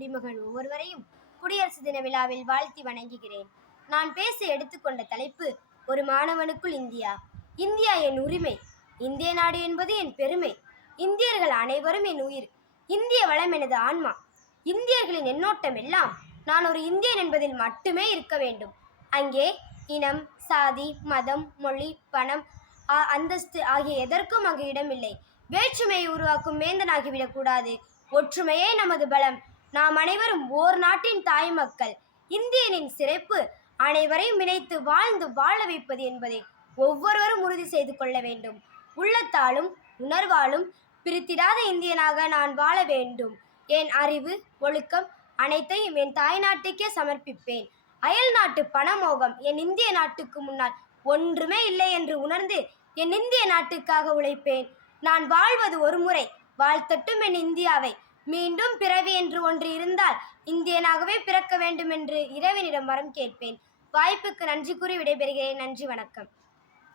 குடிமகன் ஒவ்வொருவரையும் குடியரசு தின விழாவில் வாழ்த்தி வணங்குகிறேன். நான் பேச எடுத்துக்கொண்ட தலைப்பு ஒரு மாணவனுக்குள் இந்தியா. இந்தியா என் உரிமை, இந்திய நாடு என்பது என் பெருமை, இந்தியர்கள் அனைவரும் என் உயிர், இந்திய வளம் எனது ஆன்மா. இந்தியர்களின் எண்ணோட்டம் எல்லாம் நான் ஒரு இந்தியன் என்பதில் மட்டுமே இருக்க வேண்டும். அங்கே இனம், சாதி, மதம், மொழி, பணம், அந்தஸ்து ஆகிய எதற்கும் அங்கு இடமில்லை. வேற்றுமையை உருவாக்கும் மேந்தனாகிவிடக் கூடாது. ஒற்றுமையே நமது பலம். நாம் அனைவரும் ஓர் நாட்டின் தாய் மக்கள். இந்தியனின் சிறப்பு அனைவரையும் இணைத்து வாழ்ந்து வாழ வைப்பது என்பதை ஒவ்வொருவரும் உறுதி செய்து கொள்ள வேண்டும். உள்ளத்தாலும் உணர்வாலும் பிரித்திடாத இந்தியனாக நான் வாழ வேண்டும். என் அறிவு, ஒழுக்கம் அனைத்தையும் என் தாய் நாட்டுக்கே சமர்ப்பிப்பேன். அயல் நாட்டு பணமோகம் என் இந்திய நாட்டுக்கு முன்னால் ஒன்றுமே இல்லை என்று உணர்ந்து என் இந்திய நாட்டுக்காக உழைப்பேன். நான் வாழ்வது ஒரு முறை, வாழ்த்தட்டும் என் இந்தியாவை. மீண்டும் பிறவி என்று ஒன்று இருந்தால் இந்தியனாகவே பிறக்க வேண்டும் என்று இறைவனிடம் வரம் கேட்பேன். வாய்ப்புக்கு நன்றி கூறி விடைபெறுகிறேன். நன்றி, வணக்கம்.